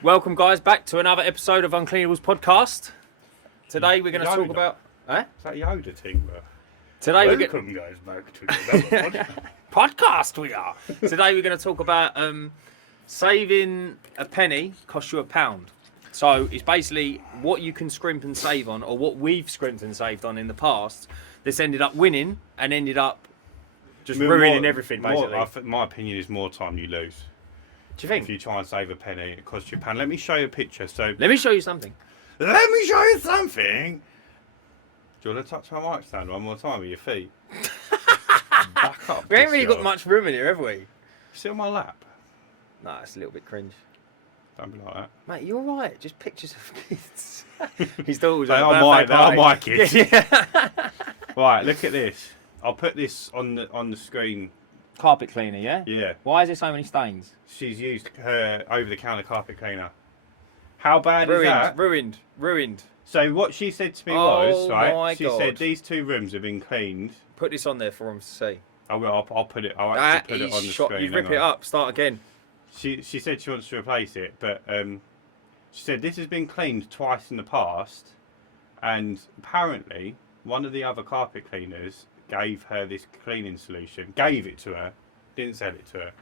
Welcome, guys, back to another episode of Uncleanables Podcast. Today we're going to talk about... Is that Yoda thing, bro? Today Welcome, guys, back to another podcast we are. Today we're going to talk about saving a penny costs you £1. So it's basically what you can scrimp and save on, or what we've scrimped and saved on in the past, that's ended up winning and ended up just ruining everything, basically. My opinion is more time you lose. Do you think? If you try and save a penny, it costs you £1. Let me show you a picture. So Let me show you something. Let me show you something. Do you want to touch my mic stand one more time with your feet? Back up. We ain't really got much room in here, have we? Sit on my lap. Nah, it's a little bit cringe. Don't be like that. Mate, you're right. Just pictures of kids. His daughter's They at are my kids. Yeah. Right, look at this. I'll put this on the screen. Carpet cleaner, yeah? Yeah. Why is there so many stains? She's used her over-the-counter carpet cleaner. How bad is that? Ruined. So what she said to me was, right? My She God. said these 2 rooms have been cleaned. Put this on there for them to see. I'll put it. I'll actually put it on the screen. You rip it up. Start again. She said she wants to replace it, but she said this has been cleaned twice in the past, and apparently one of the other carpet cleaners gave her this cleaning solution. Gave it to her, didn't sell it to her.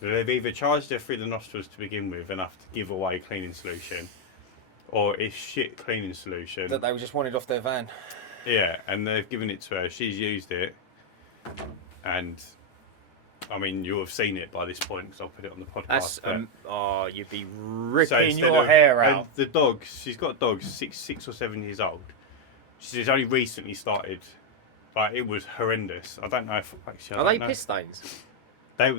So they've either charged her through the nostrils to begin with enough to give away cleaning solution, or it's shit cleaning solution. That they just wanted off their van. Yeah, and they've given it to her. She's used it, and I mean, you'll have seen it by this point because I'll put it on the podcast. That's you'd be ripping your hair out. And the dog, she's got dogs 6 or 7 years old. She's only recently started. Like, it was horrendous. I don't know if actually. Are they piss stains? They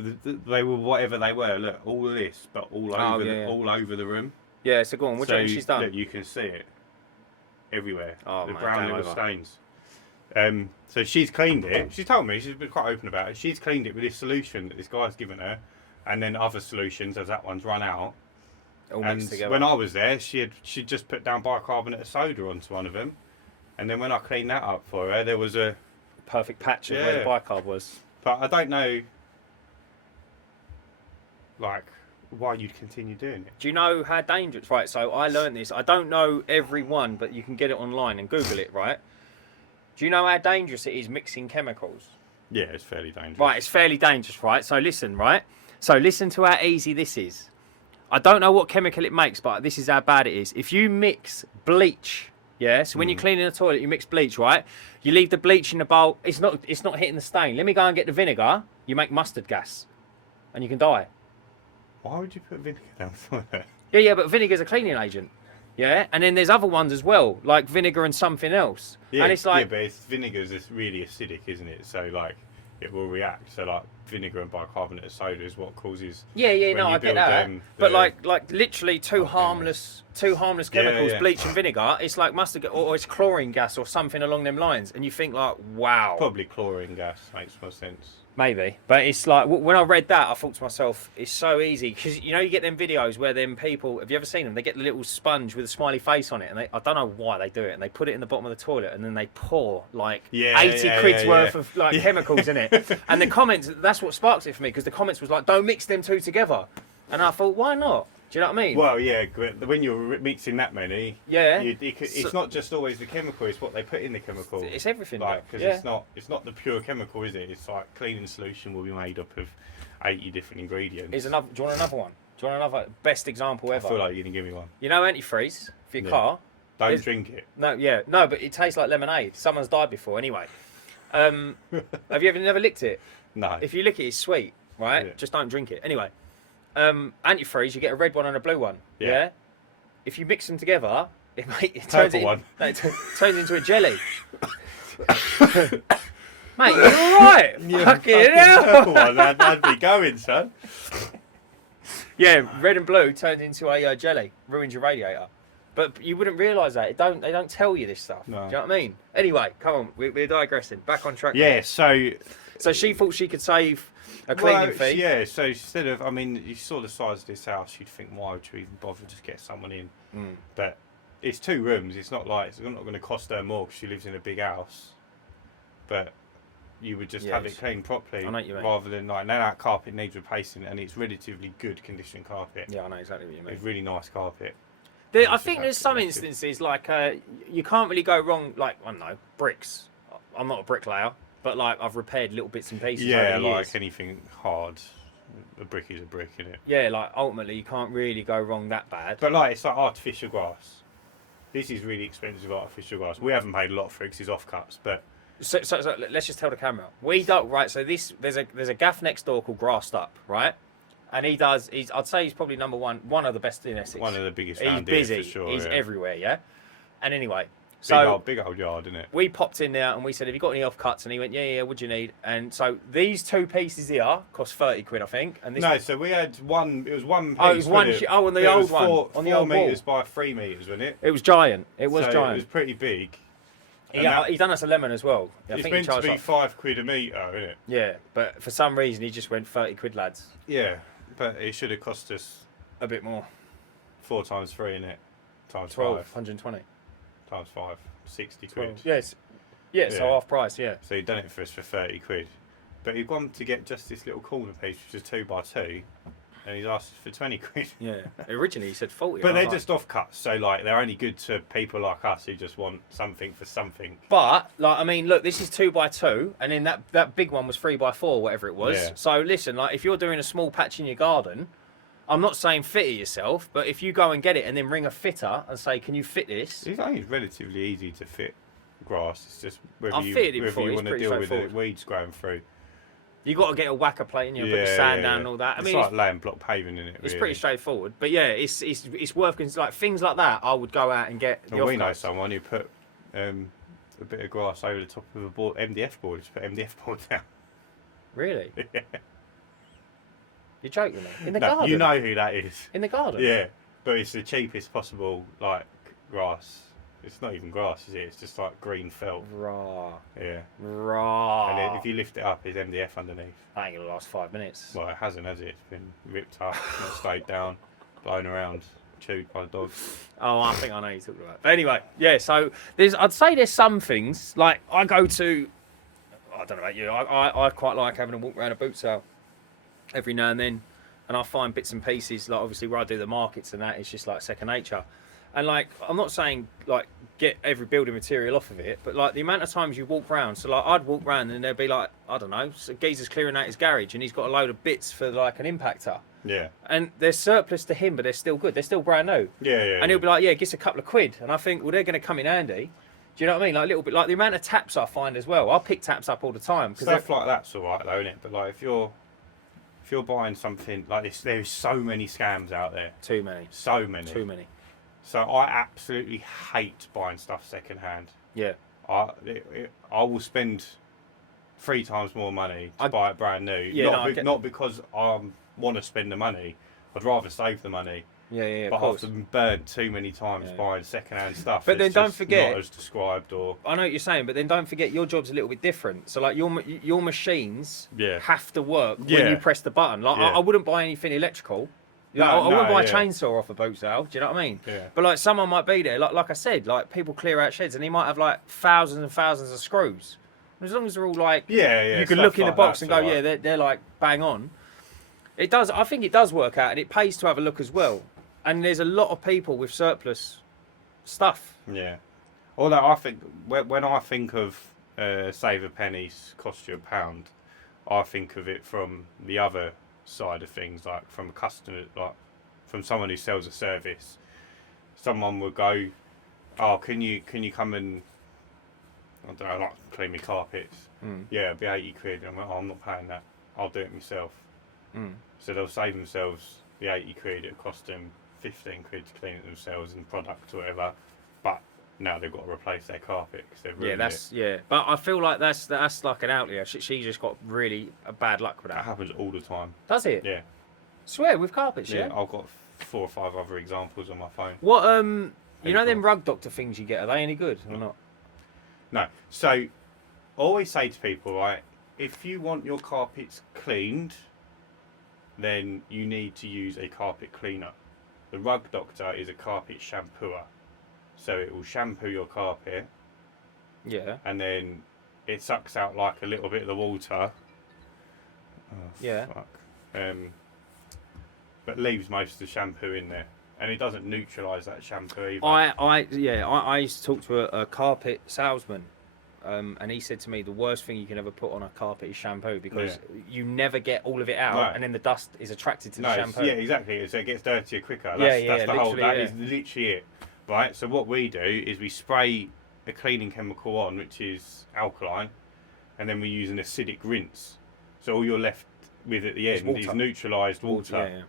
were whatever they were. Look, all of this, but all over the room. Yeah. So go on. What do you think she's done? Look, you can see it everywhere. Oh, the mate, brown little stains. So she's cleaned it. She's told me, she's been quite open about it. She's cleaned it with this solution that this guy's given her, and then other solutions as that one's run out. All mixed together. When I was there, she'd just put down bicarbonate of soda onto one of them, and then when I cleaned that up for her, there was a perfect patch of where the bicarb was. But I don't know, like, why you'd continue doing it. Do you know how dangerous? Right. So I learned this. I don't know every one, but you can get it online and Google it. Right. Do you know how dangerous it is mixing chemicals? Yeah, it's fairly dangerous. Right, it's fairly dangerous, right? So listen, right? So listen to how easy this is. I don't know what chemical it makes, but this is how bad it is. If you mix bleach, yeah? So when you're cleaning the toilet, you mix bleach, right? You leave the bleach in the bowl. It's not hitting the stain. Let me go and get the vinegar. You make mustard gas. And you can die. Why would you put vinegar down the toilet? Yeah, but vinegar's a cleaning agent. Yeah, and then there's other ones as well, like vinegar and something else. Yeah, and it's like, yeah, but vinegar's really acidic, isn't it? So like, it will react. So like, vinegar and bicarbonate of soda is what causes. Yeah, no, I get that. But like literally two harmless chemicals, bleach and vinegar. It's like mustard, or it's chlorine gas or something along them lines. And you think like, wow. Probably chlorine gas makes more sense. Maybe, but it's like when I read that, I thought to myself, it's so easy because you know you get them videos where them people. Have you ever seen them? They get the little sponge with a smiley face on it, and I don't know why they do it, and they put it in the bottom of the toilet, and then they pour like 80 quid's worth of like chemicals in it. And the comments, that's what sparks it for me because the comments was like, don't mix them two together, and I thought, why not? Do you know what I mean? Well, yeah, when you're mixing that many, it's not just always the chemical; it's what they put in the chemical. It's everything, like because it's not the pure chemical, is it? It's like cleaning solution will be made up of 80 different ingredients. Do you want another one? Do you want another best example ever? I feel like you're gonna give me one. You know antifreeze for your car. Don't drink it. No, but it tastes like lemonade. Someone's died before, anyway. Have you never licked it? No. If you lick it, it's sweet, right? Yeah. Just don't drink it. Anyway. Antifreeze, you get a red one and a blue one. Yeah. If you mix them together, it turns into a jelly. Mate, you're all right. Fucking hell. I'd be going, son. Yeah, red and blue turns into a jelly. Ruins your radiator. But you wouldn't realise that. They don't tell you this stuff. No. Do you know what I mean? Anyway, come on. We're digressing. Back on track. Yeah, so she thought she could save a cleaning fee. Yeah, so instead of, I mean, you saw the size of this house, you'd think, why would you even bother to get someone in? But it's 2 rooms. It's not like, it's not going to cost her more because she lives in a big house. But you would just have it cleaned properly, I know what you mean. rather than like, now that carpet needs replacing, and it's relatively good condition carpet. Yeah, I know exactly what you mean. It's really nice carpet. I think there's some instances like you can't really go wrong. Like, I don't know, bricks. I'm not a bricklayer, but like I've repaired little bits and pieces. Yeah, over the years. like anything hard, a brick is a brick, isn't it? Yeah, like ultimately you can't really go wrong that bad. But like, it's like artificial grass. This is really expensive artificial grass. We haven't paid a lot for it because it's offcuts, but. So let's just tell the camera. We don't, right. So there's a gaff next door called Grassed Up, right? And I'd say he's probably one of the best in Essex. One of the biggest. He's busy. For sure, He's everywhere, yeah. And anyway, big old yard, isn't it? We popped in there and we said, "Have you got any offcuts?" And he went, "Yeah. What do you need?" And so these two pieces here cost 30 quid, I think. And this so we had one. It was one piece. Oh, it was one. On the old one. On the 4 meters by 3 meters, wasn't it? It was giant. It was giant. It was pretty big. He done us a lemon as well. It's meant to be £5 a metre, isn't it? Yeah, but for some reason he just went 30 quid, lads. Yeah, but it should have cost us a bit more. 4 times 3, innit? Times 12, 5. 120. Times 5, 60 quid. Yes. Yeah, so half price, yeah. So he'd done it for us for 30 quid. But he'd gone to get just this little corner piece, which is 2x2, and he's asked for 20 quid. Yeah, originally he said 40. But they're just offcuts, so like they're only good to people like us who just want something for something. But like, I mean, look, this is 2x2, and then that big one was 3x4, whatever it was. Yeah. So listen, like if you're doing a small patch in your garden, I'm not saying fit it yourself, but if you go and get it and then ring a fitter and say, "Can you fit this?" I think it's relatively easy to fit grass. It's just whether I've you fitted it before, want to it's deal pretty with the weeds growing through. You got to get a whacker plate in you, put the sand down and all that. I mean, it's like laying block paving in it. It's pretty straightforward, but yeah, it's worth like things like that. I would go out and get. We know someone who put a bit of grass over the top of a MDF board. Just put MDF board down. Really? Yeah. You're joking me? In the No, garden? you know who that is. In the garden? Yeah, but it's the cheapest possible like grass. It's not even grass, is it? It's just like green felt. Raw. Yeah. Raw. And then if you lift it up, there's MDF underneath. That ain't gonna last 5 minutes. Well, it hasn't, has it? It's been ripped up, not stayed down, blown around, chewed by the dogs. Oh, I think I know what you're talking about. But anyway, yeah. So I'd say there's some things like I go to. I don't know about you. I quite like having a walk around a boot sale every now and then, and I find bits and pieces. Like obviously where I do the markets and that, it's just like second nature. And like, I'm not saying like get every building material off of it, but like the amount of times you walk around. So like I'd walk around and there'd be like, I don't know, so geezer's clearing out his garage and he's got a load of bits for like an impactor. Yeah. And they're surplus to him, but they're still good. They're still brand new. Yeah. And he'll be like, yeah, give us a couple of quid. And I think, well, they're going to come in handy. Do you know what I mean? Like a little bit, like the amount of taps I find as well. I pick taps up all the time. Stuff like that's all right though, isn't it? But like if you're buying something like this, there's so many scams out there. Too many. So many. Too many. So I absolutely hate buying stuff second hand. Yeah. I will spend 3 times more money to buy it brand new. Yeah, not because I want to spend the money. I'd rather save the money. Yeah. But I've been burned too many times buying second-hand stuff. But then don't forget, not as described or. I know what you're saying, but then don't forget your job's a little bit different. So like your machines have to work when you press the button. Like I wouldn't buy anything electrical. I wouldn't buy a chainsaw off a boot sale. Do you know what I mean? Yeah. But like someone might be there, like I said, like people clear out sheds and he might have like thousands and thousands of screws. As long as they're all like, you can look in the box and go, yeah, they're like bang on. It does. I think it does work out, and it pays to have a look as well. And there's a lot of people with surplus stuff. Yeah. Although I think when I think of save a pennies cost you £1, I think of it from the other side of things, like from a customer, like from someone who sells a service. Someone will go, "Oh, can you come and I don't know, like clean my carpets?" Yeah, it'll be 80 quid. I'm like, "Oh, I'm not paying that. I'll do it myself." So they'll save themselves the 80 quid. It'll cost them 15 quid to clean it themselves and product or whatever. But now they've got to replace their carpet because they've ruined it. But I feel like that's like an outlier. She just got really bad luck with That that. happens all the time. Does it? Yeah. Swear with carpets, Yeah, I've got 4 or 5 other examples on my phone. What you know them rug doctor things you get? Are they any good or not? No. So, I always say to people, right, if you want your carpets cleaned, then you need to use a carpet cleaner. The rug doctor is a carpet shampooer. So it will shampoo your carpet. Yeah. And then it sucks out like a little bit of the water. Oh, Yeah. fuck. But leaves most of the shampoo in there, and it doesn't neutralise that shampoo either. I used to talk to a carpet salesman, and he said to me the worst thing you can ever put on a carpet is shampoo, because you never get all of it out, No. and then the dust is attracted to the shampoo. Yeah, exactly. So it gets dirtier quicker. That's the whole. That yeah. is literally it, right? So what we do is we spray a cleaning chemical on, which is alkaline, and then we use an acidic rinse. So all you're left with at the end is neutralised water. Yeah.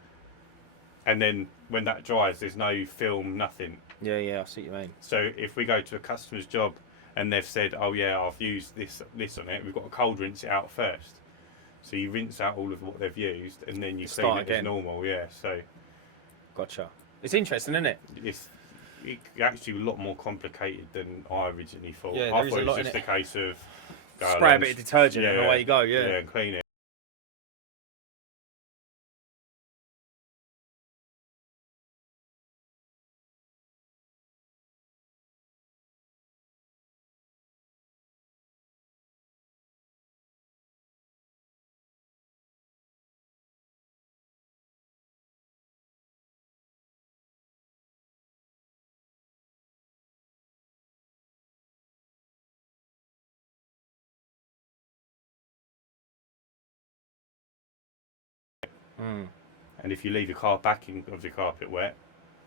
And then when that dries, there's no film, nothing. Yeah, I see what you mean. So if we go to a customer's job and they've said, "Oh yeah, I've used this on it," we've got to cold rinse it out first. So you rinse out all of what they've used, and then you clean it as normal. Yeah. So. Gotcha. It's interesting, isn't it? It's actually a lot more complicated than I originally thought. Yeah, I thought it was just a case of spray a bit of detergent and away you go. Yeah. Yeah, and clean it. And if you leave your backing of the carpet wet,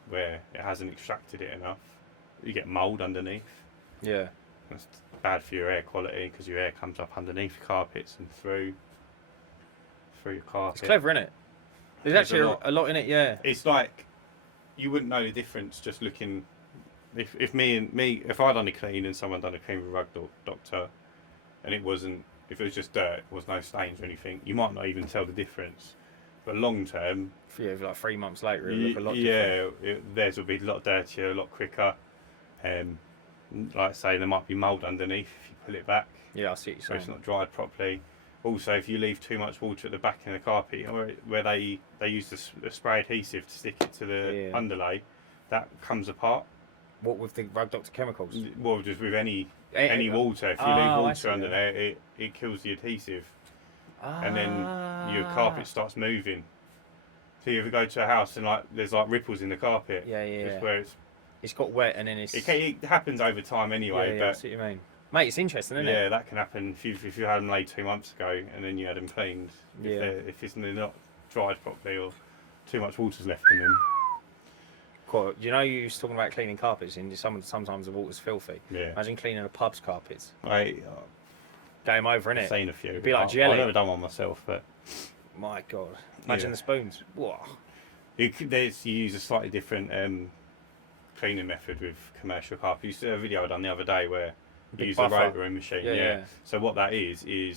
where it hasn't extracted it enough, you get mould underneath. Yeah. That's bad for your air quality, because your air comes up underneath the carpets and through your carpet. It's clever, isn't it? There's actually a lot in it. Yeah. It's like you wouldn't know the difference just looking. If I done a clean and someone done a clean with a rug doctor, and it wasn't, if it was just dirt, there was no stains or anything, you might not even tell the difference. But long term, like 3 months later, it'll look a lot different. theirs will be a lot dirtier, a lot quicker. Like I say, there might be mould underneath if you pull it back. Yeah, I see what you're saying. So it's not dried properly. Also, if you leave too much water at the back in the carpet, you know, where they use the spray adhesive to stick it to the underlay, that comes apart. What, with the rug doctor chemicals? Well, just with any water. If you leave water under there, it kills the adhesive. And then your carpet starts moving. So you ever go to a house and there's ripples in the carpet. Yeah. Where it's got wet and then it happens over time anyway. Yeah, I see what you mean. Mate, it's interesting, isn't it? Yeah, that can happen if you had them laid 2 months ago and then you had them cleaned. If they're not dried properly or too much water's left in them. Cool. You know, you was talking about cleaning carpets, and sometimes the water's filthy. Yeah. Imagine cleaning a pub's carpets. Game over, innit? I've seen a few. It'd be like jelly. I've never done one myself, but my God, imagine the spoons. Whoa. You use a slightly different cleaning method with commercial carpet. You see a video I done the other day where you use a rotary machine. Yeah. So what that is you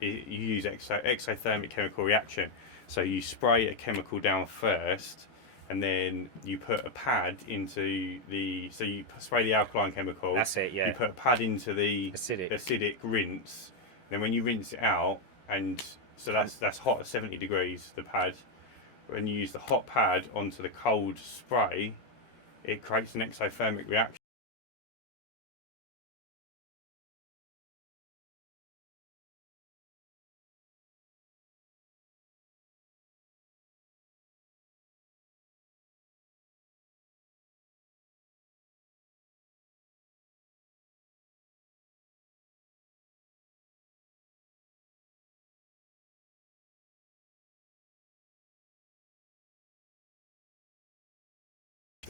use exothermic chemical reaction. So you spray a chemical down first, and then you put a pad into so you spray the alkaline chemical. That's it, yeah. You put a pad into the acidic rinse. Then when you rinse it out, and so that's hot at 70 degrees, the pad. When you use the hot pad onto the cold spray, it creates an exothermic reaction.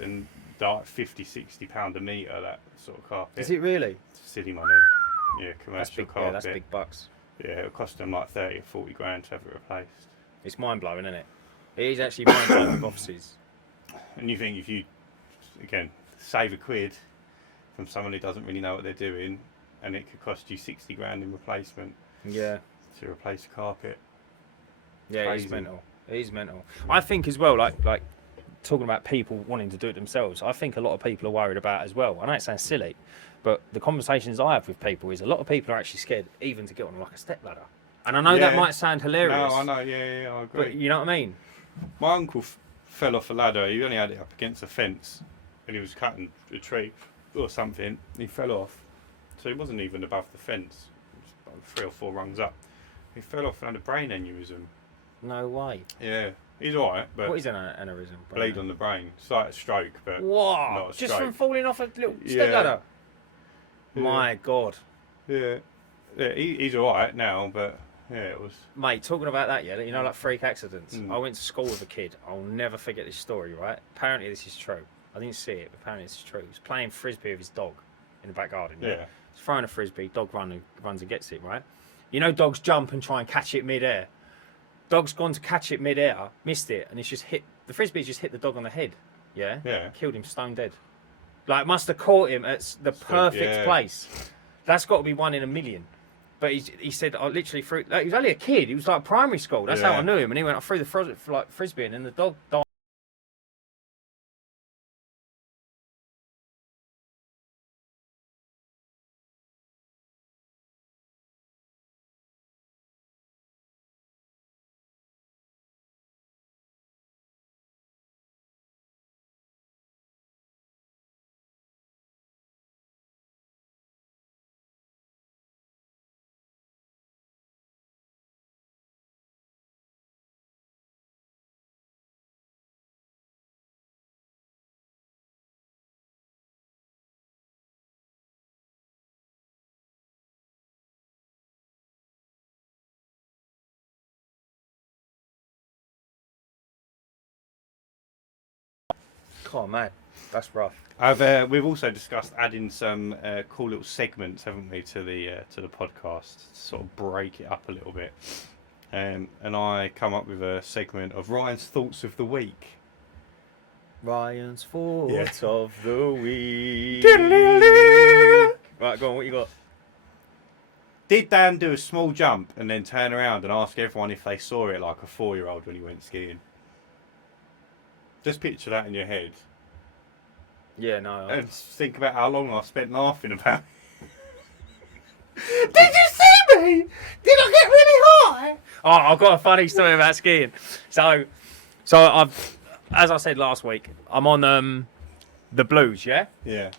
And like £50-60 a metre, that sort of carpet. Is it really? City money. Yeah, commercial carpet. Yeah, that's big bucks. Yeah, it'll cost them like 30 or 40 grand to have it replaced. It's mind blowing, isn't it? It is actually mind blowing with offices. And you think if you, again, save a quid from someone who doesn't really know what they're doing, and it could cost you 60 grand in replacement. Yeah. To replace a carpet. Yeah, it is mental. It is mental. I think as well, like talking about people wanting to do it themselves, I think a lot of people are worried about as well. I know it sounds silly, but the conversations I have with people is a lot of people are actually scared even to get on like a step ladder. And I know that might sound hilarious. No, I know, yeah, I agree. But you know what I mean? My uncle fell off a ladder. He only had it up against a fence, and he was cutting a tree or something. He fell off, so he wasn't even above the fence. 3 or 4 rungs up. He fell off and had a brain aneurysm. No way. Yeah, he's alright, but What is an aneurysm? bleed on the brain. It's like a stroke, but What? not a Just stroke. from falling off a little step Yeah. ladder? Yeah. My God. Yeah, he's alright now, but yeah, it was. Mate, talking about that, yeah, you know, like freak accidents. Mm. I went to school with a kid. I'll never forget this story, right? Apparently this is true. I didn't see it, but apparently this is true. He was playing frisbee with his dog in the back garden. Yeah. He's throwing a frisbee, dog runs and gets it, right? You know dogs jump and try and catch it mid-air. Dog's gone to catch it mid-air, missed it, and it's just hit, the frisbee just hit the dog on the head. Yeah? Yeah. Killed him stone dead. Like, must have caught him at the perfect place. That's got to be 1 in a million. But he said, I literally threw, like, he was only a kid, he was like primary school, that's how I knew him, and he went, I threw the frisbee, and then the dog died. Oh man, that's rough. We've also discussed adding some cool little segments, haven't we, to the podcast, to sort of break it up a little bit. And I come up with a segment of Ryan's thoughts of the week. Ryan's thoughts of the week. Right, go on, what you got? Did Dan do a small jump and then turn around and ask everyone if they saw it like a 4-year-old when he went skiing? Just picture that in your head. Yeah, no. And think about how long I spent laughing about it. Did you see me? Did I get really high? Oh, I've got a funny story about skiing. So I've, as I said last week, I'm on the Blues, yeah? Yeah.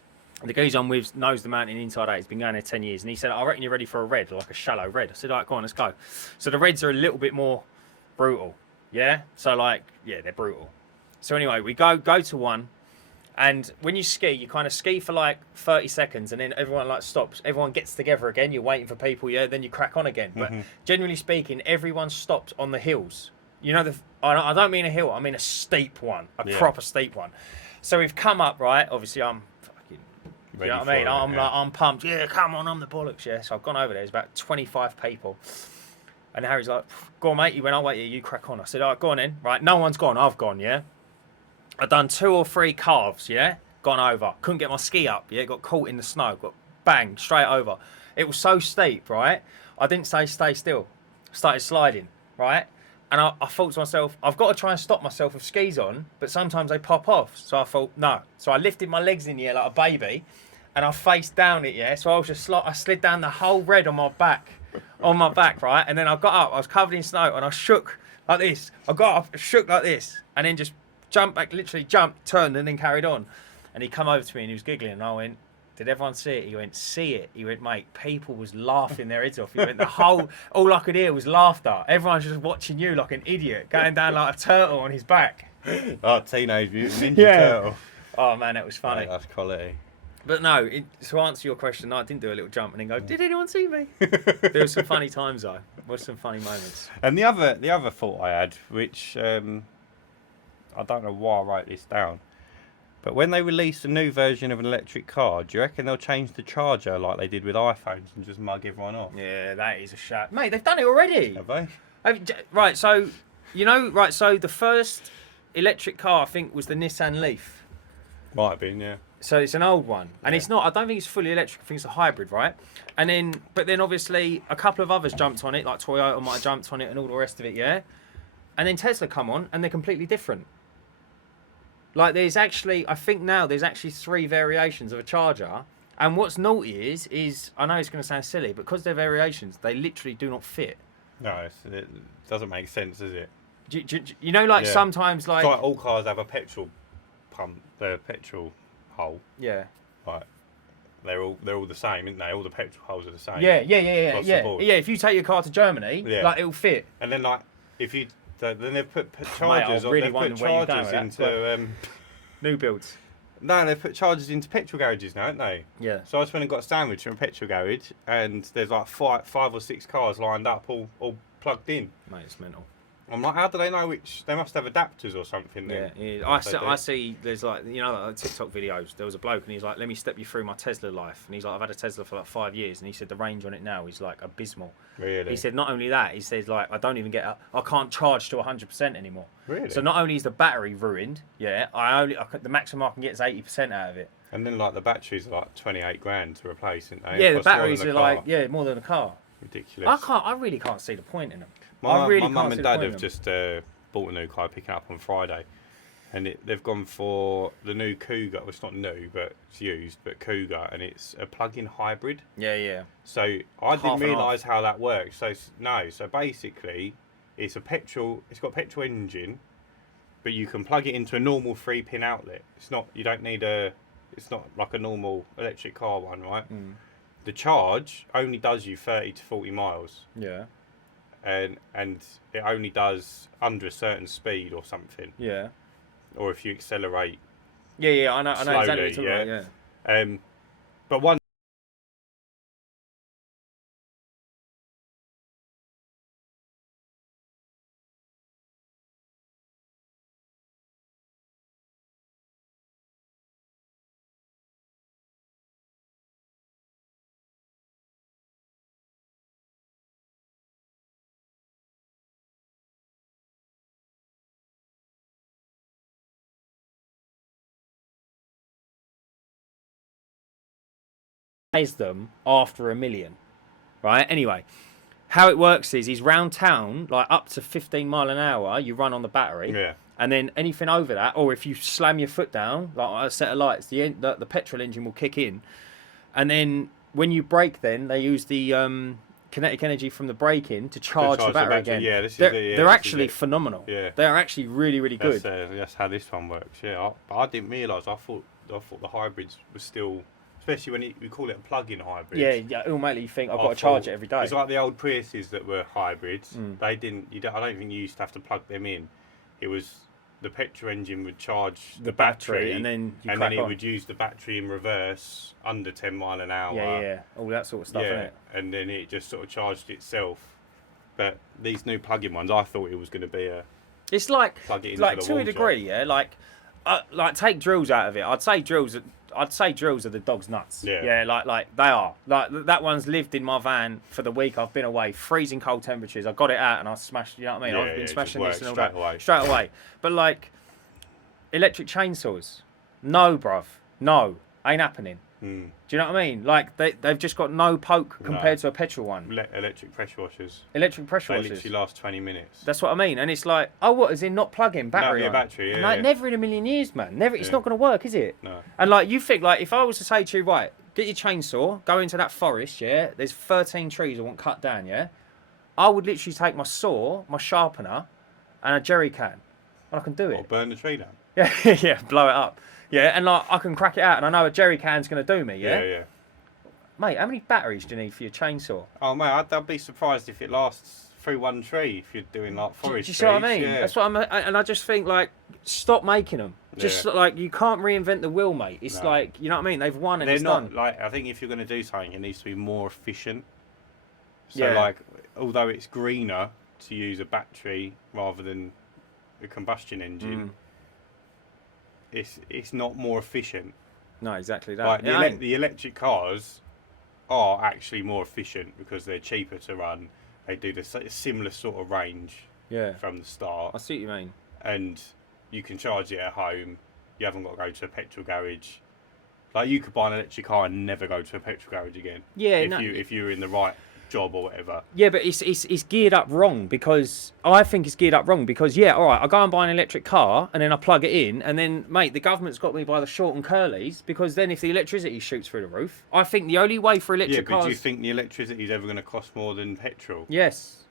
The guy I'm with knows the mountain inside out. He's been going there 10 years. And he said, I reckon you're ready for a red, like a shallow red. I said, all right, go on, let's go. So the reds are a little bit more brutal, yeah? So, like, yeah, they're brutal. So anyway, we go to one. And when you ski, you kind of ski for like 30 seconds and then everyone like stops. Everyone gets together again. You're waiting for people, yeah? Then you crack on again. But generally speaking, everyone stops on the hills. You know, I don't mean a hill. I mean a steep one, a proper steep one. So we've come up, right? Obviously, I'm fucking, you know what I mean? I'm pumped. Yeah, come on, I'm the bollocks, yeah? So I've gone over there. There's about 25 people. And Harry's like, go on, mate. He went, I'll wait here. You crack on. I said, all right, go on in. Right, no one's gone. I've gone, yeah? I've done 2 or 3 calves, yeah? Gone over. Couldn't get my ski up, yeah? Got caught in the snow. Got bang, straight over. It was so steep, right? I didn't say stay still. Started sliding, right? And I thought to myself, I've got to try and stop myself with skis on, but sometimes they pop off. So I thought, no. So I lifted my legs in the air like a baby, and I faced down it, yeah? So I was just I slid down the whole red on my back, right? And then I got up. I was covered in snow, and I shook like this. I got up, shook like this, and then just jumped back, literally jumped, turned, and then carried on. And he come over to me and he was giggling, and I went, did everyone see it? He went, see it? He went, mate, people was laughing their heads off. He went, all I could hear was laughter. Everyone's just watching you like an idiot, going down like a turtle on his back. Oh, Teenage Mutant Ninja Turtle. Oh man, that was funny. Mate, that's quality. But no, to answer your question, no, I didn't do a little jump and then go, did anyone see me? There were some funny times though. There were some funny moments. And the other thought I had, which I don't know why I wrote this down, but when they release a new version of an electric car, do you reckon they'll change the charger like they did with iPhones and just mug everyone off? Yeah, that is a shame. Mate, they've done it already. Have they? Right, so, so the first electric car, I think, was the Nissan Leaf. Might have been, yeah. So it's an old one. And it's not, I don't think it's fully electric, I think it's a hybrid, right? But then obviously a couple of others jumped on it, like Toyota might have jumped on it and all the rest of it, yeah? And then Tesla come on and they're completely different. Like there's actually, I think now there's actually 3 variations of a charger. And what's naughty is I know it's going to sound silly, but because they're variations, they literally do not fit. No, it doesn't make sense, does it? You know, like sometimes like... It's like all cars have a petrol pump, the petrol hole. Yeah. Right. they're all the same, aren't they? All the petrol holes are the same. Yeah. Across the board. Yeah, if you take your car to Germany, like it'll fit. And then like if you then they've put Mate, chargers I really they've put wonder where you're going chargers with that. into New builds. no, they've put chargers into petrol garages now, haven't they? Yeah. So I just went and got a sandwich from a petrol garage, and there's like five or six cars lined up, all plugged in. Mate, it's mental. I'm like, how do they know which? They must have adapters or something. Then. Yeah. I see. There's like like TikTok videos. There was a bloke and he's like, "Let me step you through my Tesla life." And he's like, "I've had a Tesla for like 5 years," and he said the range on it now is like abysmal. Really? He said not only that, he says like I don't even I can't charge to 100% anymore. Really? So not only is the battery ruined, the maximum I can get is 80% out of it. And then like the batteries are like 28 grand to replace, aren't they? Yeah, the batteries are like more than a car. Ridiculous. I really can't see the point in them. My mum and dad have just bought a new car, picking up on Friday, and they've gone for the new Cougar. Well, it's not new, but it's used, but Cougar, and it's a plug-in hybrid. Yeah. So I didn't realise how that works. So basically, it's got a petrol engine, but you can plug it into a normal 3-pin outlet. It's not like a normal electric car one, right? Mm. The charge only does you 30 to 40 miles. Yeah. And it only does under a certain speed or something. Yeah. Or if you accelerate. Yeah, I know slowly, exactly what you're talking about, yeah. But one them after 1 million, right? Anyway, how it works is he's round town, like up to 15 mile an hour, you run on the battery. Yeah. And then anything over that, or if you slam your foot down, like a set of lights, the petrol engine will kick in. And then when you brake, then they use the kinetic energy from the braking to charge the battery again. Yeah, they're actually phenomenal. Yeah. They're actually really, really good. That's how this one works. Yeah, but I didn't realise. I thought the hybrids were still, especially when we call it a plug-in hybrid. Yeah, it'll make you think I've got to charge it every day. It's like the old Priuses that were hybrids. They didn't. I don't think you used to have to plug them in. It was the petrol engine would charge the battery, and then it would use the battery in reverse under 10 mile an hour. Yeah, all that sort of stuff. Yeah, innit? and then it just sort of charged itself. But these new plug-in ones, I thought it was going to be it's like plug it into like the to wall a degree, job. yeah. Like take drills out of it. I'd say drills are the dog's nuts. Yeah. Like they are. Like that one's lived in my van for the week I've been away, freezing cold temperatures. I got it out and I smashed. You know what I mean? Yeah, I've been it smashing just this and all works that straight away. straight away. But like electric chainsaws, no, bruv, no, ain't happening. Do you know what I mean? Like they've just got no poke compared to a petrol one. Electric pressure washers. Electric pressure They washers. literally last 20 minutes. That's what I mean. And it's like, oh, what? Is in not plug-in battery? No, on? battery, yeah. Like, never in a million years, man. Never. It's not going to work, is it? No. And like, you think like, if I was to say to you, right, get your chainsaw, go into that forest, yeah. There's 13 trees I want cut down, yeah. I would literally take my saw, my sharpener, and a jerry can, and I can do it. Or burn the tree down. Yeah, blow it up. Yeah, and like I can crack it out, and I know a jerry can's going to do me. Yeah. Mate, how many batteries do you need for your chainsaw? Oh mate, I'd be surprised if it lasts through one tree if you're doing like forest. Do you see what I mean? Yeah. That's what and I just think like, stop making them. Just like you can't reinvent the wheel, mate. It's like, you know what I mean? They've won and They're it's not done. like, I think if you're going to do something, it needs to be more efficient. So Yeah. like, although it's greener to use a battery rather than a combustion engine, it's not more efficient. No, exactly that. Like the electric cars are actually more efficient because they're cheaper to run. They do the similar sort of range from the start. I see what you mean. And you can charge it at home. You haven't got to go to a petrol garage. Like you could buy an electric car and never go to a petrol garage again. Yeah, if you're in the right job or whatever. Yeah, but it's geared up wrong because I think it's geared up wrong because all right, I go and buy an electric car and then I plug it in and then mate, the government's got me by the short and curlies because then if the electricity shoots through the roof, I think the only way for electric cars. Yeah, but do you think the electricity is ever going to cost more than petrol? Yes.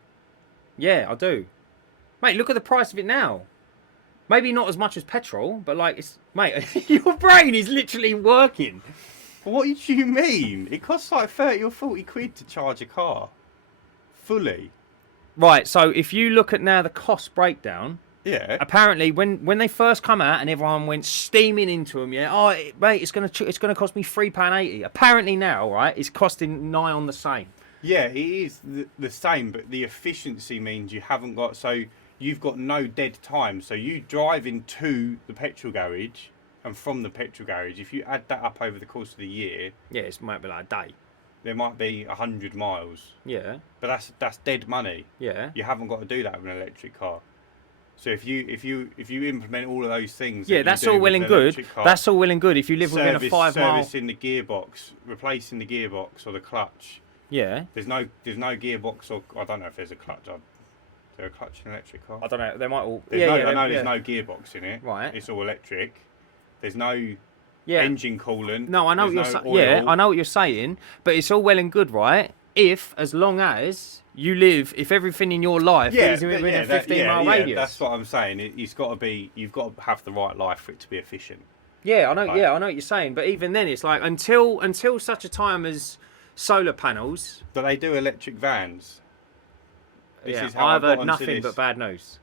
Yeah, I do. Mate, look at the price of it now. Maybe not as much as petrol, but like it's mate, your brain is literally working. What do you mean? It costs like 30 or 40 quid to charge a car. Fully. Right, so if you look at now the cost breakdown, Yeah. apparently when they first come out and everyone went steaming into them, mate, it's gonna cost me £3.80. Apparently now, right, it's costing nigh on the same. Yeah, it is the same, but the efficiency means you haven't got... So you've got no dead time. So you drive into the petrol garage, and from the petrol garage, if you add that up over the course of the year... Yeah, it might be like a day. There might be 100 miles. Yeah. But that's dead money. Yeah. You haven't got to do that with an electric car. So if you implement all of those things... Yeah, that's all well and good. That's all well and good if you live within a 5 mile... Servicing the gearbox, replacing the gearbox or the clutch. Yeah. There's no gearbox, or I don't know if there's a clutch. Is there a clutch in an electric car? I don't know. They might all... I know there's no gearbox in it. Right. It's all electric. There's no... engine coolant. No, I know what you're saying. Yeah, I know what you're saying, but it's all well and good, right? As long as you live, if everything in your life is within a 15-mile radius. That's what I'm saying. You've got to have the right life for it to be efficient. Yeah, I know. I know what you're saying, but even then, it's like until such a time as solar panels. But they do electric vans. I've heard nothing but bad news.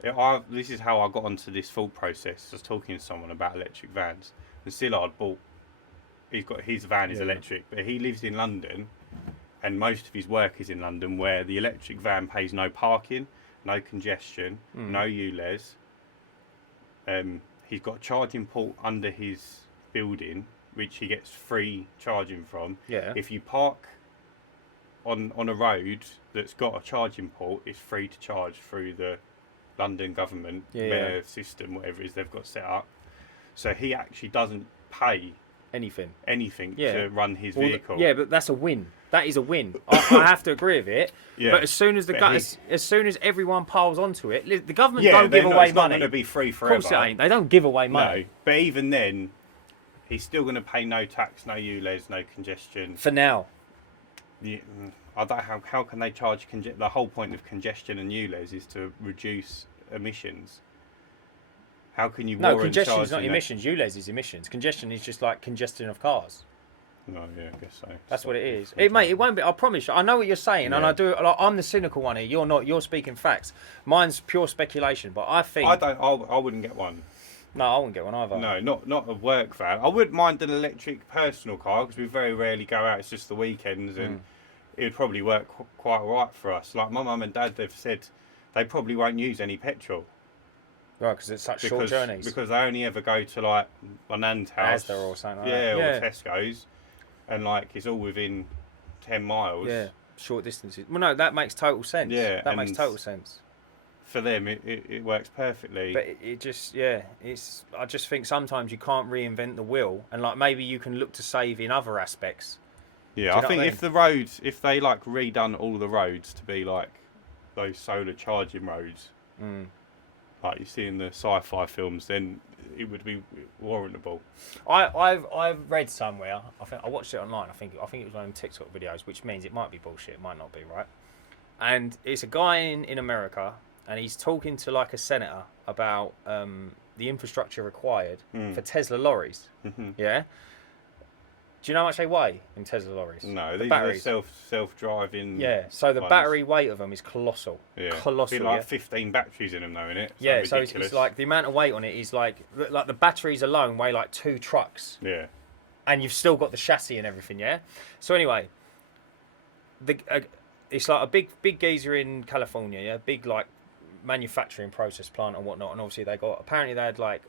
This is how I got onto this thought process. I was talking to someone about electric vans. And Sillard he's got his van is electric, but he lives in London, and most of his work is in London, where the electric van pays no parking, no congestion, no ULEZ. He's got a charging port under his building, which he gets free charging from. Yeah. If you park on a road that's got a charging port, it's free to charge through the London government system, whatever it is they've got set up. So he actually doesn't pay anything to run his vehicle. But that's a win. That is a win. I have to agree with it. Yeah. But as soon as as soon as everyone piles onto it, the government don't give away money. It's not going to be free forever. Of course it ain't. They don't give away money. No, but even then, he's still going to pay no tax, no ULEZ, no congestion. For now. Yeah, I don't. How can they charge the whole point of congestion and ULEZ is to reduce emissions. How can you warrant congestion is not that? emissions. ULEZ is emissions. Congestion is just like congestion of cars. No, yeah, I guess so. That's what it is. It won't be. I promise you. I know what you're saying, and I do. I'm the cynical one here. You're not. You're speaking facts. Mine's pure speculation, but I think I wouldn't get one. No, I wouldn't get one either. No, not a work van. I wouldn't mind an electric personal car because we very rarely go out. It's just the weekends, and it would probably work quite all right for us. Like my mum and dad, they've said they probably won't use any petrol. Right, because it's such short journeys. Because they only ever go to like my nan's house. Asda or something like that. Yeah, or Tesco's. And like it's all within 10 miles. Yeah, short distances. Well, no, that makes total sense. Yeah, that makes total sense. For them, it works perfectly. But it just, it's. I just think sometimes you can't reinvent the wheel, and like maybe you can look to save in other aspects. Yeah, I think if the roads, if they like redone all the roads to be like those solar charging roads, like you see in the sci-fi films, then it would be warrantable. I've read somewhere. I think I watched it online. I think it was one of them TikTok videos, which means it might be bullshit. It might not be, right? And it's a guy in America, and he's talking to like a senator about the infrastructure required for Tesla lorries. Yeah. Do you know how much they weigh in Tesla lorries? No, these are self-driving. Yeah, so the battery weight of them is colossal. Yeah, colossal. Be like 15 batteries in them, though, innit? Yeah, so it's like the amount of weight on it is like the batteries alone weigh like 2 trucks. Yeah. And you've still got the chassis and everything, yeah. So anyway, it's like a big geezer in California, yeah, big like manufacturing process plant and whatnot, and obviously they had like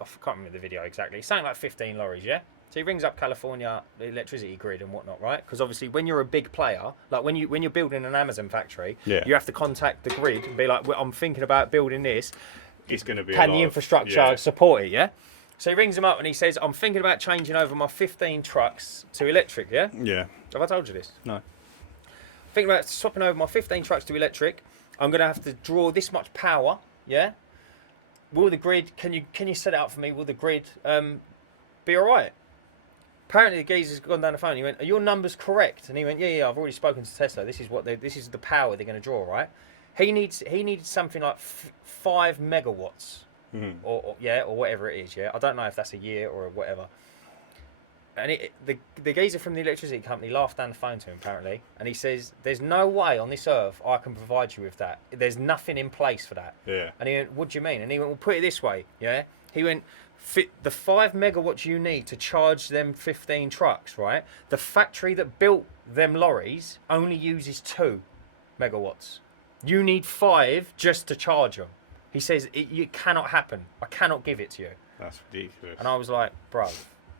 I can't remember the video exactly. It's something like 15 lorries, yeah. So he rings up California, the electricity grid and whatnot, right? Because obviously when you're a big player, like when you're building an Amazon factory, you have to contact the grid and be like, well, I'm thinking about building this. It's going to be can the infrastructure support it, yeah? So he rings him up and he says, I'm thinking about changing over my 15 trucks to electric, yeah? Yeah. Have I told you this? No. Thinking about swapping over my 15 trucks to electric. I'm going to have to draw this much power, yeah? Will the grid, can you set it up for me? Will the grid be all right? Apparently the geezer's gone down the phone. He went, "Are your numbers correct?" And he went, "Yeah. I've already spoken to Tesla. This is the power they're going to draw, right?" He needed something like 5 megawatts, or whatever it is. Yeah, I don't know if that's a year or whatever. And the geezer from the electricity company laughed down the phone to him, apparently. And he says, there's no way on this earth I can provide you with that. There's nothing in place for that. Yeah. And he went, what do you mean? And he went, well, put it this way, yeah? He went, the 5 megawatts you need to charge them 15 trucks, right? The factory that built them lorries only uses 2 megawatts. You need 5 just to charge them. He says, it cannot happen. I cannot give it to you. That's ridiculous. And I was like, bro.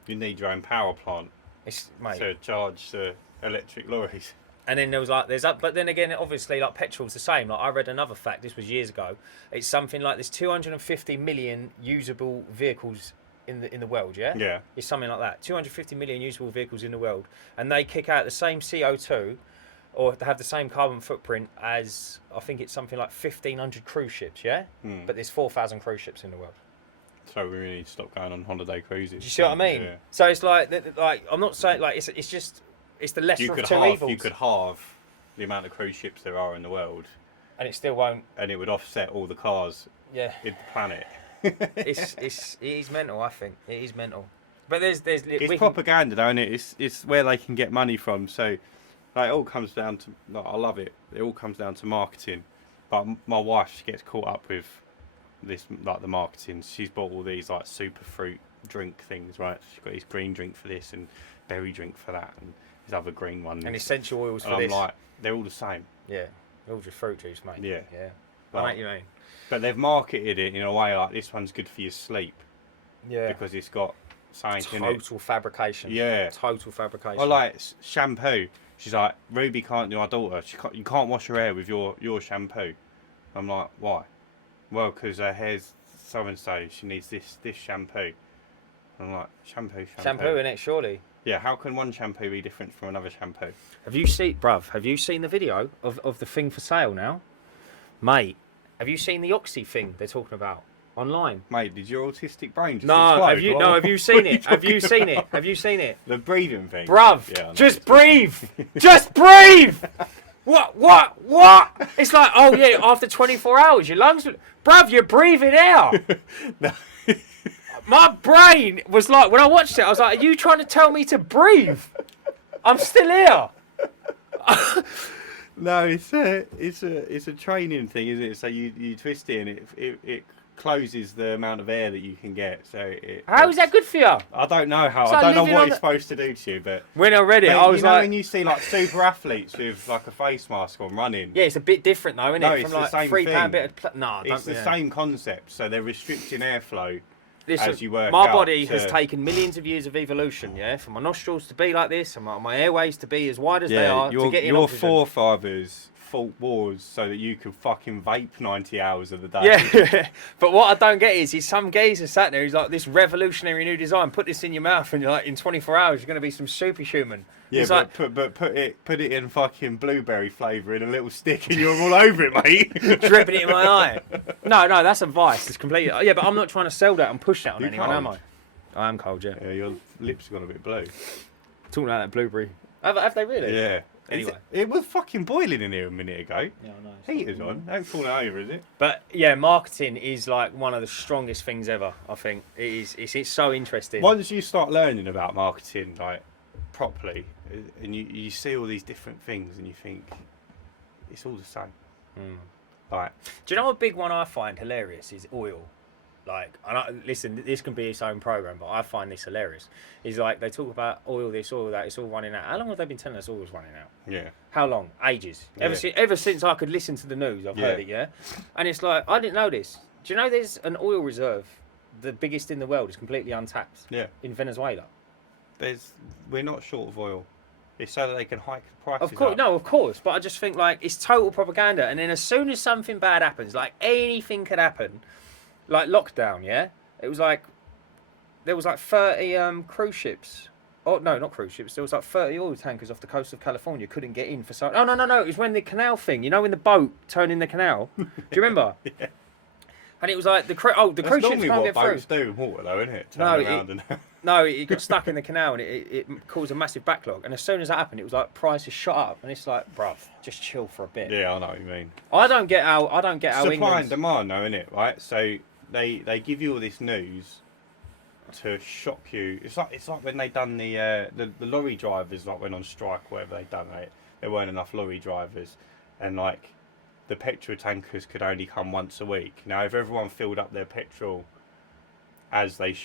You need your own power plant Mate. to charge the electric lorries. And then there was like, but then again, obviously, like petrol's the same. Like I read another fact, this was years ago. It's something like there's 250 million usable vehicles in the world, yeah? Yeah. It's something like that. 250 million usable vehicles in the world. And they kick out the same CO2 or have the same carbon footprint as, I think it's something like 1,500 cruise ships, yeah? But there's 4,000 cruise ships in the world. So we really need to stop going on holiday cruises. Do you see what I mean? Yeah. So it's like I'm not saying like it's just it's the lesser of two evils. You could halve the amount of cruise ships there are in the world, and it still won't. And it would offset all the cars. Yeah. In the planet. it is mental. I think it is mental. But there's it's propaganda, though, isn't it? It's where they can get money from. So, like, it all comes down to. Like, I love it. It all comes down to marketing. But my wife, she gets caught up with this, like the marketing. She's bought all these like super fruit drink things, right? She's got his green drink for this and berry drink for that, and his other green one. And essential oils for and this. I'm like, they're all the same. Yeah, they're all just fruit juice, mate. Yeah. I know what you mean. But they've marketed it in a way like this one's good for your sleep. Yeah. Because it's got something in it. Total fabrication. Yeah. Total fabrication. I like shampoo. She's like, Ruby can't do my daughter. You can't wash her hair with your shampoo. I'm like, why? Well, because her hair's so and so. She needs this shampoo. I'm like, shampoo. Shampoo, innit? Surely. Yeah. How can one shampoo be different from another shampoo? Have you seen the video of the thing for sale now, mate? Have you seen the Oxy thing they're talking about online? Mate, did your autistic brain just explode? Have you seen it? Have you seen it? The breathing thing. Bruv, yeah, just breathe. Just breathe. What? It's like, oh yeah, after 24 hours, your lungs... Bruv, you're breathing out. No. My brain was like, when I watched it, I was like, are you trying to tell me to breathe? I'm still here. No, it's a training thing, isn't it? So you twist it and it closes the amount of air that you can get. So how is that good for you? I don't know how. It's I like don't know what it's supposed to do to you, but when I read it, I was like, when you see like super athletes with like a face mask on running. Yeah, it's a bit different though, isn't it? It's From the like same £3 thing. bit of It's the same concept. So they're restricting airflow. Listen, as you work my out body has taken millions of years of evolution, yeah, for my nostrils to be like this and my airways to be as wide as they are to get in your oxygen. forefathers fought wars so that you could fucking vape 90 hours of the day. Yeah, but what I don't get is some geezer sat there, he's like, this revolutionary new design, put this in your mouth and you're like, in 24 hours you're going to be some superhuman. Yeah, it's but like, put it in fucking blueberry flavour in a little stick and you're all over it, mate. Dripping it in my eye. No, that's a vice. It's completely... Yeah, but I'm not trying to sell that and push that on anyone, am I? I am cold, yeah. Yeah, your lips have gone a bit blue. Talking about that blueberry. Have they really? Yeah. Anyway. It was fucking boiling in here a minute ago. Yeah, I know. Heater's on. Don't fall over, is it? But yeah, marketing is like one of the strongest things ever, I think. It's so interesting. Once you start learning about marketing, like, properly, and you see all these different things and you think, it's all the same. Like, do you know a big one I find hilarious is oil? Like, listen, this can be its own program, but I find this hilarious. Is like they talk about oil this, oil that, it's all running out. How long have they been telling us oil's running out? Yeah. How long? Ages. Yeah. Ever since I could listen to the news, I've heard it. Yeah. And it's like, I didn't know this. Do you know there's an oil reserve, the biggest in the world, is completely untapped? Yeah. In Venezuela. We're not short of oil. It's so that they can hike the prices Of course, up. no, of course. But I just think like it's total propaganda. And then as soon as something bad happens, like anything could happen, like lockdown, yeah. It was like there was like 30 cruise ships. Oh no, not cruise ships. There was like 30 oil tankers off the coast of California couldn't get in for so. No. It was when the canal thing. You know, when the boat turned in the canal. Do you remember? Yeah. And it was like the cruise ships can't get through. That's normally what boats do in water, though, isn't it? Turn around and... No, it got stuck in the canal and it caused a massive backlog. And as soon as that happened, it was like prices shot up. And it's like, bruv, just chill for a bit. Yeah, I know what you mean. I don't get how Supply and demand, though, isn't it? Right? So they give you all this news, to shock you. It's like when they done the lorry drivers like went on strike, whatever they done. There weren't enough lorry drivers, and like the petrol tankers could only come once a week. Now, if everyone filled up their petrol as they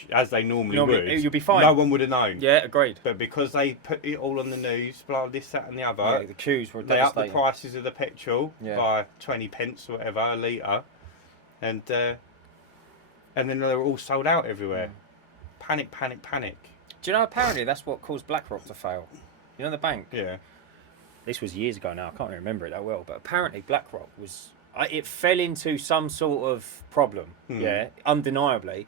normally would, you'll be fine. No one would have known. Yeah, agreed. But because they put it all on the news, blah, this, that, and the other, Yeah, the queues were they upped the devastating. prices of the petrol by 20 pence or whatever a litre, and then they were all sold out everywhere. Panic. Do you know, apparently that's what caused BlackRock to fail. You know the bank? Yeah. This was years ago now, I can't remember it that well, but apparently BlackRock it fell into some sort of problem, undeniably.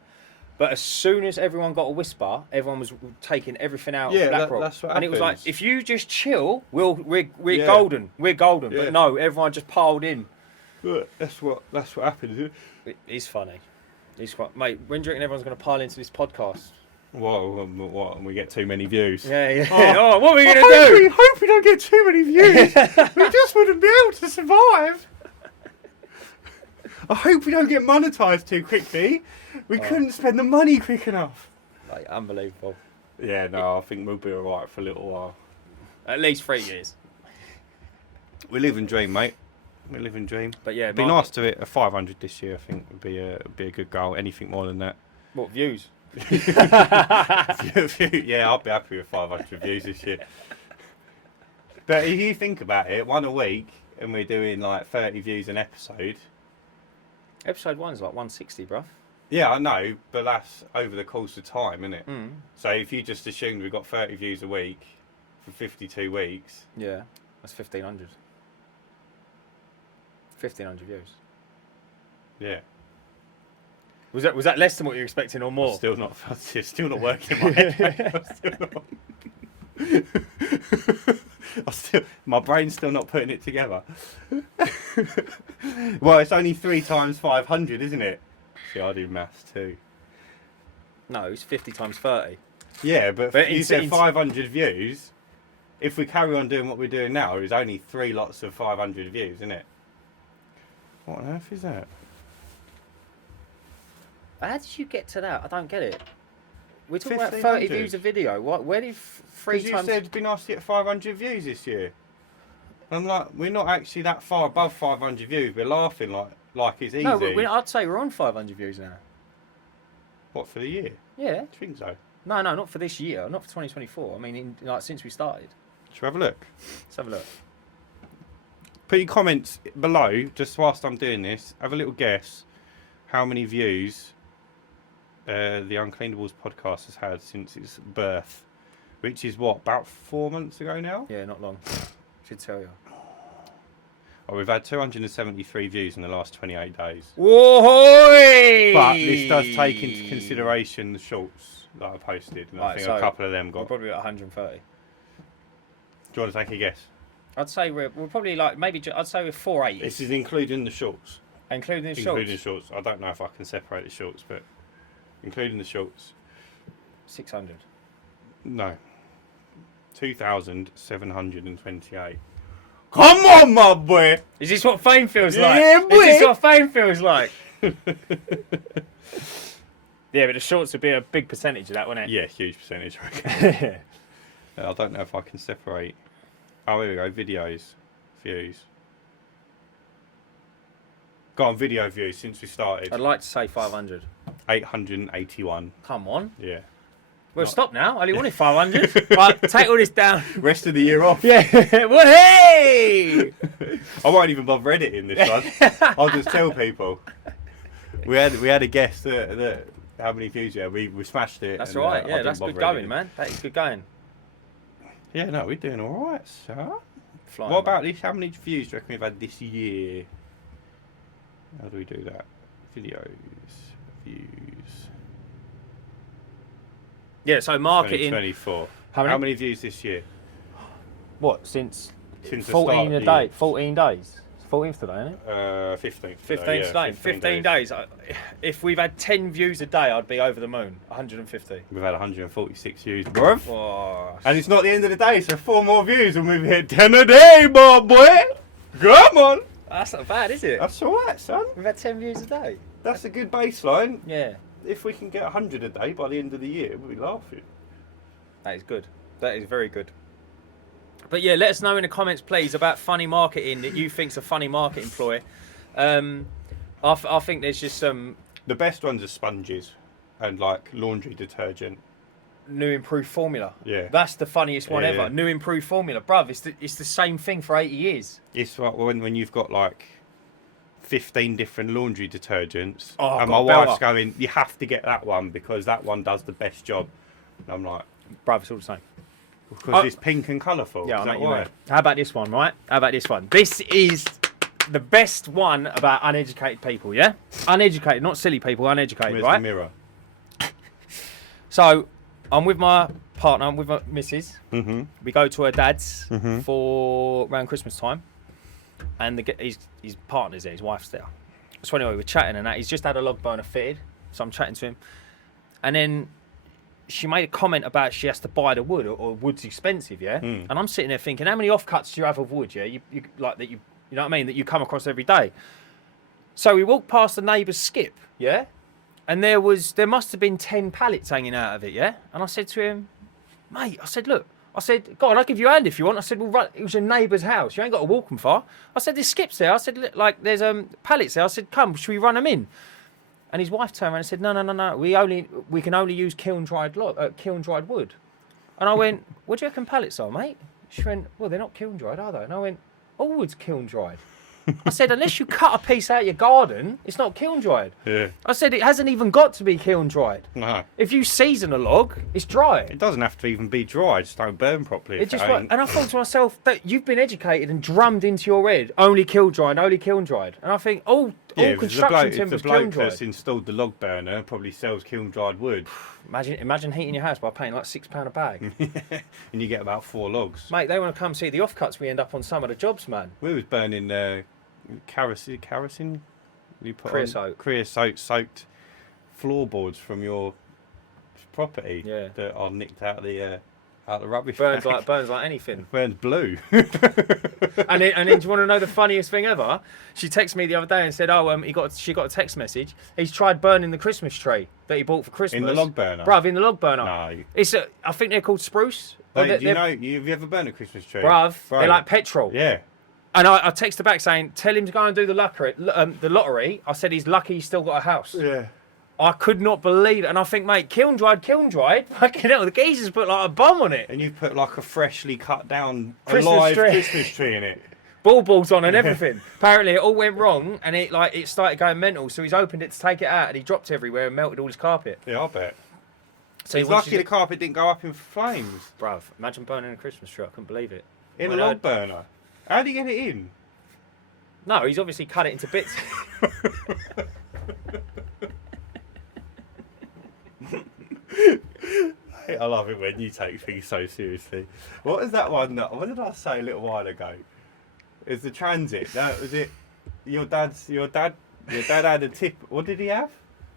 But as soon as everyone got a whisper, everyone was taking everything out of BlackRock. That's what and happens. It was like, if you just chill, we're Yeah. golden. We're golden. Yeah. But no, everyone just piled in. Look, that's what happened, isn't it? It is funny. Mate, when do you reckon everyone's going to pile into this podcast? What? And we get too many views. Yeah. Oh, Oh, what are we going to do? Hope we don't get too many views. We just wouldn't be able to survive. I hope we don't get monetised too quickly. We couldn't spend the money quick enough. Like, unbelievable. Yeah, no, I think we'll be alright for a little while. At least 3 years. We live and dream, mate. We live and dream. But yeah, It'd be nice to hit a 500 this year. I think would be a good goal. Anything more than that. What, views? Yeah, I'll be happy with 500 views this year. But if you think about it, one a week, and we're doing like 30 views an episode. Episode 1's like 160, bruv. Yeah, I know, but that's over the course of time, isn't it? Mm. So if you just assumed we got 30 views a week for 52 weeks. Yeah, that's 1,500. 1,500 views. Yeah. Was that less than what you were expecting or more? Still not working in my head. My brain's still not putting it together. Well, it's only 3 times 500, isn't it? See, I do maths too. No, it's 50 times 30. Yeah, but you said in 500 views. If we carry on doing what we're doing now, it's only 3 lots of 500 views, isn't it? What on earth is that? How did you get to that? I don't get it. We're talking about 30 1,500. views a video. Where did 3 Because you times... said it'd be nice to get 500 views this year. I'm like, we're not actually that far above 500 views. We're laughing like it's easy. No, but I'd say we're on 500 views now. What, for the year? Yeah. Do you think so? No, not for this year. Not for 2024. I mean, since we started. Should we have a look? Let's have a look. Put your comments below, just whilst I'm doing this. Have a little guess how many views the Uncleanables podcast has had since its birth. Which is what, about 4 months ago now? Yeah, not long. Should tell you. Oh, we've had 273 views in the last 28 days. Whoa! But this does take into consideration the shorts that I posted. And I Right, think so a couple of them We're got... probably at 130. Do you want to take a guess? I'd say we're probably like, I'd say we're 480. This is including the shorts. Including the shorts. Including the shorts. I don't know if I can separate the shorts, but including the shorts. 600. No. 2,728. Come on, my boy! Is this what fame feels like? Yeah, boy. Is this what fame feels like? Yeah, but the shorts would be a big percentage of that, wouldn't it? Yeah, huge percentage. I don't know if I can separate. Oh, here we go. Videos. Views. Go on, video views since we started. I'd like to say 500. 881. Come on. Yeah. Well, stop now. I only wanted 500. Right, take all this down. Rest of the year off. Yeah. Well, hey! I won't even bother editing this one. I'll just tell people. We had a guess that how many views we had. We smashed it. That's and, right. I Yeah, didn't that's bother good going, editing. man. That is good going. Yeah, no, we're doing all right, sir. Flying, What man. about this? How many views do you reckon we've had this year? How do we do that? Videos, views. Yeah, so marketing. 2024. How many? How many views this year? What, since Since the 14 start a of the day? year. 14 days. 14th today, isn't it? 15th. 15 today. 15 days. If we've had 10 views a day, I'd be over the moon. 150. We've had 146 views, bruv. Oh, And it's not the end of the day, so 4 more views and we've hit 10 a day, my boy. Come on. that's not bad, is it? That's all right, son. We've had 10 views a day. That's a good baseline. Yeah. if we can get 100 a day by the end of the year, we'll be laughing. That is good. That is very good. But yeah, let us know in the comments, please, about funny marketing that you think's a funny marketing ploy. I think there's just some... The best ones are sponges and like laundry detergent. New improved formula. Yeah. That's the funniest one Yeah. ever. New improved formula. Bruv, it's the same thing for 80 years. It's like when you've got like 15 different laundry detergents, Oh, and got my a wife's belter. going, you have to get that one because that one does the best job. And I'm like, Bruv, it's all the same. because it's pink and colourful. Yeah, Is I that know you why? mean. How about this one, right? How about this one? This is the best one about uneducated people, yeah? Uneducated, not silly people, uneducated, Where's right? the mirror? So, I'm with my partner, I'm with my missus. Mm-hmm. We go to her dad's Mhm. for around Christmas time. And his partner's there, his wife's there. So anyway, we're chatting and that. He's just had a log burner fitted. So I'm chatting to him. And then she made a comment about she has to buy the wood or wood's expensive, yeah? Mm. And I'm sitting there thinking, how many offcuts do you have of wood, yeah? You like that you know what I mean? That you come across every day. So we walked past the neighbour's skip, yeah? And there must have been 10 pallets hanging out of it, yeah? And I said to him, mate, I said, look, I said, go on, I'll give you a hand if you want. I said, well, right, it was your neighbour's house. You ain't got to walk them far. I said, there's skips there. I said, look, like, there's pallets there. I said, come, should we run them in? And his wife turned around and said, no. We can only use kiln dried wood. And I went, what do you reckon pallets are, mate? She went, well, they're not kiln dried, are they? And I went, all wood's kiln dried. I said, unless you cut a piece out of your garden, it's not kiln dried. Yeah. I said, it hasn't even got to be kiln dried. No. If you season a log, it's dry. It doesn't have to even be dry, just don't burn properly. It just and I thought to myself that you've been educated and drummed into your head only kiln dried, and I think all construction timber's the kiln bloke dried. that's installed the log burner probably sells kiln dried wood. Imagine heating your house by paying like £6 a bag. And you get about 4 logs. Mate, they want to come see the offcuts we end up on some of the jobs, man. We was burning kerosene. You put Creosote. on creosote soaked floorboards from your property that are nicked out of the rubbish Burns bag. burns like anything. Burns blue. And then do you want to know the funniest thing ever? She texted me the other day and said, she got a text message. He's tried burning the Christmas tree that he bought for Christmas. In the log burner? Bruv, in the log burner. No. I think they're called spruce. Have you ever burned a Christmas tree? Bruv, Bro. they're like petrol. Yeah. And I texted back saying, tell him to go and do the lottery. I said he's lucky he's still got a house. Yeah. I could not believe it. And I think, mate, kiln dried. Fucking hell, the geezer's put like a bomb on it. And you've put like a freshly cut down Christmas alive tree. Christmas tree in it. Balls on and everything. Apparently it all went wrong and it started going mental. So he's opened it to take it out and he dropped everywhere and melted all his carpet. Yeah, I bet. So He's lucky the carpet didn't go up in flames. Bruv, imagine burning a Christmas tree. I couldn't believe it. In a log burner. How do you get it in? No, he's obviously cut it into bits. I love it when you take things so seriously. What was that one? What did I say a little while ago? It's the transit. That was it. Your dad had a tip. What did he have?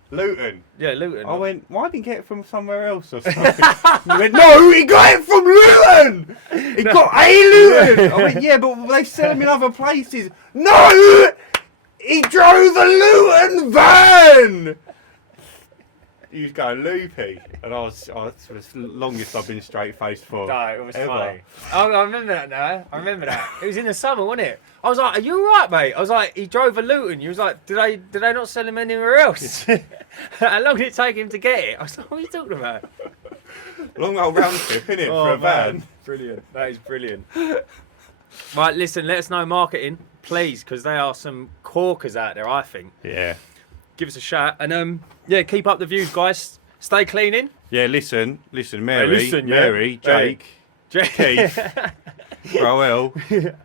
Luton. Yeah, Luton. I went, why didn't he get it from somewhere else or something? He went, no, he got it from Luton! He got a Luton! I went, yeah, but they sell them in other places. No! He drove a Luton van! He was going loopy. And it was the longest I've been straight-faced for. No, it was ever. funny. I remember that now. I remember that. It was in the summer, wasn't it? I was like, are you alright, mate? I was like, he drove a Luton. You was like, did they not sell him anywhere else? How long did it take him to get it? I was like, what are you talking about? Long old round trip, innit, for a van. Man. Brilliant. That is brilliant. Right, listen, let us know marketing, please, because there are some corkers out there, I think. Yeah. Give us a shout. And, keep up the views, guys. Stay cleaning. Yeah, listen, Mary, listen, yeah. Mary, Jake, Keith, Roel.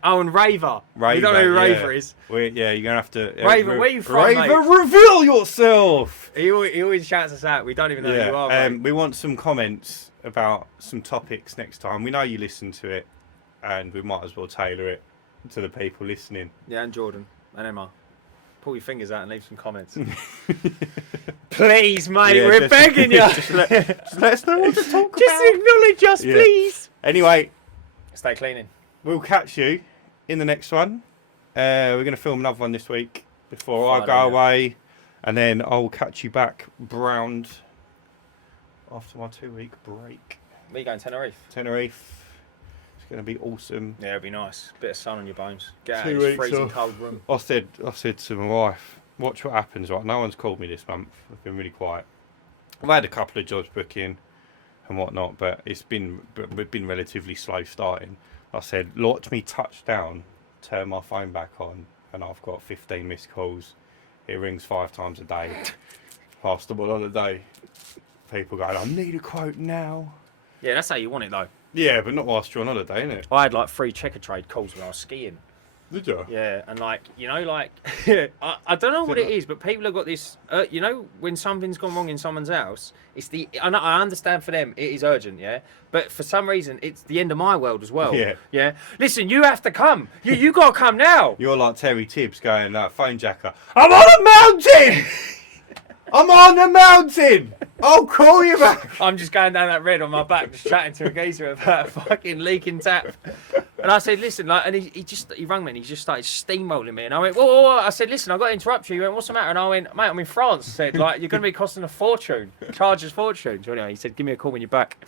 Oh, and Raver. We don't know who Raver is. You're going to have to... Raver, where you from, Raver, mate? reveal yourself! He always shouts us out. We don't even know who you are, mate. We want some comments about some topics next time. We know you listen to it, and we might as well tailor it to the people listening. Yeah, and Jordan and Emma. Pull your fingers out and leave some comments. Please, mate, we're begging you. Just let us know what to talk about. Just acknowledge us, please. Anyway, Stay cleaning. we'll catch you in the next one. We're going to film another one this week before I Friday, go yeah. away. And then I'll catch you back round after my 2-week break. Where you going, Tenerife? Tenerife. It's going to be awesome. Yeah, it'll be nice. Bit of sun on your bones. Get out 2 of this weeks freezing off. cold room. I said to my wife, watch what happens, right? No one's called me this month. I've been really quiet. I've had a couple of jobs booking and whatnot, but we've been relatively slow starting. I said, watch me touch down, turn my phone back on, and I've got 15 missed calls. It rings 5 times a day. Whilst I'm on holiday. People going, I need a quote now. Yeah, that's how you want it though. Yeah, but not whilst you're on holiday, innit? I had like 3 checker trade calls when I was skiing. Did you? Yeah, and like, you know, like, I don't know what it is, but people have got this, you know, when something's gone wrong in someone's house, I understand for them, it is urgent, yeah? But for some reason, it's the end of my world as well. Yeah. Yeah? Listen, you have to come. You got to come now. You're like Terry Tibbs going, phone jacker, I'm on a mountain! I'm on the mountain! I'll call you back! I'm just going down that red on my back, just chatting to a geezer about a fucking leaking tap. And I said, listen, like, and he rang me and he just started steamrolling me. And I went, whoa. I said, listen, I've got to interrupt you. He went, what's the matter? And I went, mate, I'm in France. I said, like, you're going to be costing a fortune. Charges fortune. So anyway, he said, give me a call when you're back.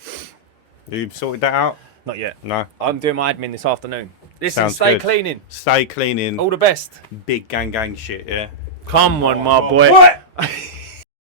You sorted that out? Not yet. No. I'm doing my admin this afternoon. Listen, Sounds stay good. cleaning. Stay cleaning. All the best. Big gang shit, yeah? Come on, my boy. What?